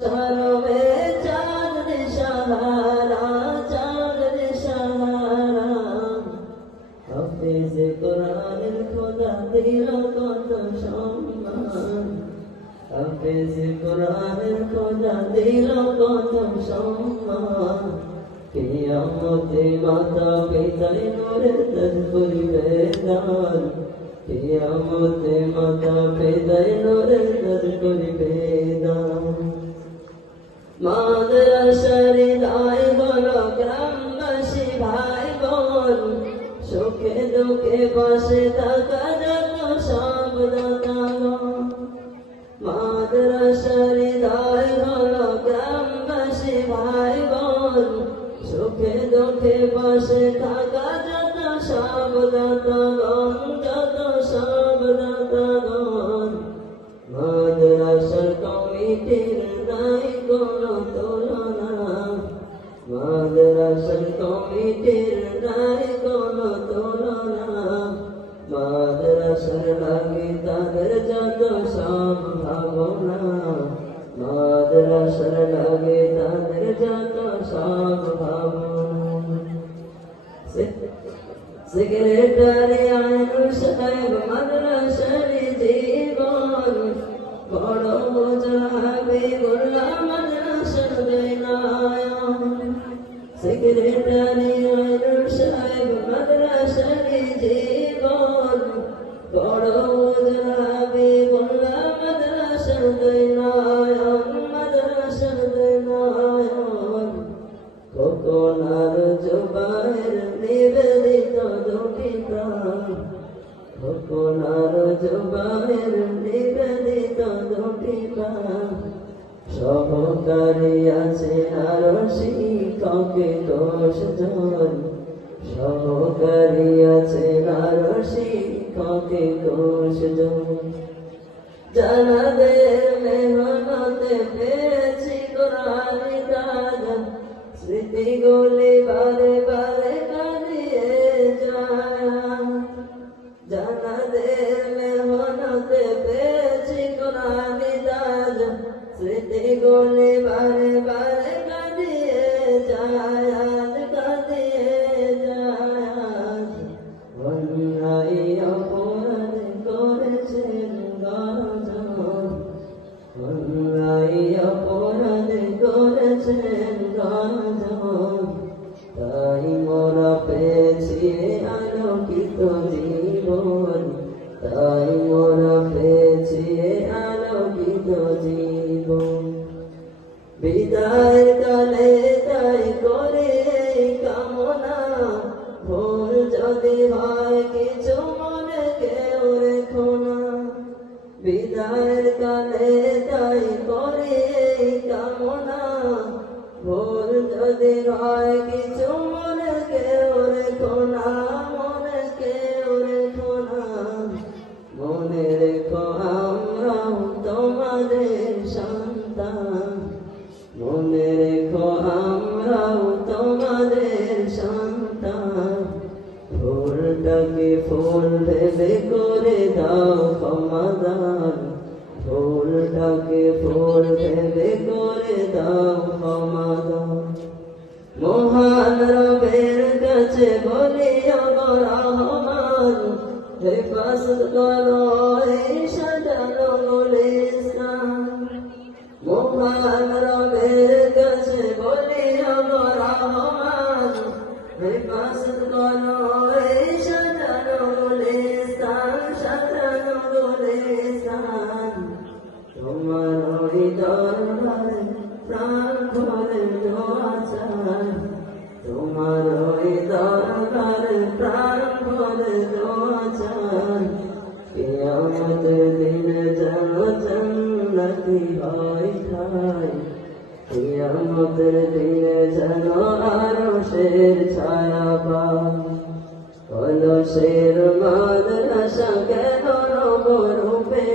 চরবে চাঁদ সাহারা চাঁদ সাহারা হাফেজ কোরআনের খোদা দিল কত সম্মান হাফেজ কোরআনের খোদা দিল কত সম্মান কিয়ামতে মাতা পিতায় নূরের দান করিবে দান কিয়ামতে মাতা পিতায় নূরের দান করিবে দান মাদ্রাসার দায় হলো গ্রামবাসী ভাই বোন সুখে দুঃখে পাশে থাকা যত সব দাতাগণ মাদ্রাসার দায় হলো গ্রামবাসী ভাই বোন সুখে দুঃখে পাশে থাকা যত সব দাতাগণ যত সব দাতাগণ মাদ্রাসার কমিটির নাই কোনো তুলনা মাদ্রাসার কমিটির নাই কোনো তুলনা মাদ্রাসার লাগে তাদের যত সব ভাবনা মাদ্রাসার লাগে তাদের যত সব ভাবনা সেক্রেটারি আইনুল সাহেব মাদ্রাসার জীবন বড় বোঝা হাবিবুল্লাহ মাদ্রাসার নায়ক সেক্রেটারি আইনুল সাহেব মাদ্রাসার জীবন বড় বোঝা হাবিবুল্লাহ মাদ্রাসার নায়ক মাদ্রাসার নায়ক খোকনার জুবাইর নিবেদিত দুটি প্রাণ খোকনার জুবাইর নিবেদিত দুটি প্রাণ সহকারী আছে আরো শিক্ষকে 10 জন সহকারী আছে আরো শিক্ষকে 10 জন জানাদের মেহনতে পেয়েছি কোরআনি তাজ স্মৃতিগুলি বারে বারে কাঁদিয়ে যায় জানাদের মেহনতে পেয়েছি কোরআনি তাজ স্মৃতিগুলি বারে বারে কাঁদিয়ে যায় কাঁদিয়ে যায় অন্যায় অপরাধ করেছেন গজন অন্যায় অপরাধ করেছেন গজন তাই মোরা পেয়েছি আলোকিত জীবন তাই মোরা পেয়েছি আলোকিত জীবন বিদায় কালে তাই করে কামনা ভুল যদি হয় কিছু মনে কেউ রেখো না বিদায়ের কালে তাই করে কামনা ভুল যদি হয় কিছু মনে কেউ রেখো না মনে কেউ রেখো না মনে রেখো আমরাও তোমাদের সন্তান মনে রেখো আমরাও তোমাদের সন্তান ফুলটাকে ফুল ভেবে করে দাও ক্ষমাদান ফুলটাকে ফুল ভেবে করে দাও ক্ষমাদান মহান রবের কাছে বলি আমার রহমান হেফাজত করো এই সাজানো গুলিস্তান মহান রবের কাছে বলি আমার রহমান হেফাজত করো এই সাজানো গুলিস্তান সাজানো গুলিস্তান তোমার ওই দরবারে প্রাণ ভরে দোয়া চাই তোমার ওই দরবারে প্রাণ ভরে দোয়া চাই কিয়ামতের দিনে যেন জান্নাতি হয় ঠাই কিয়ামতের দিনে যেন আরশের ছায়া পাই কলসের মাদ্রাসা কেন রূপে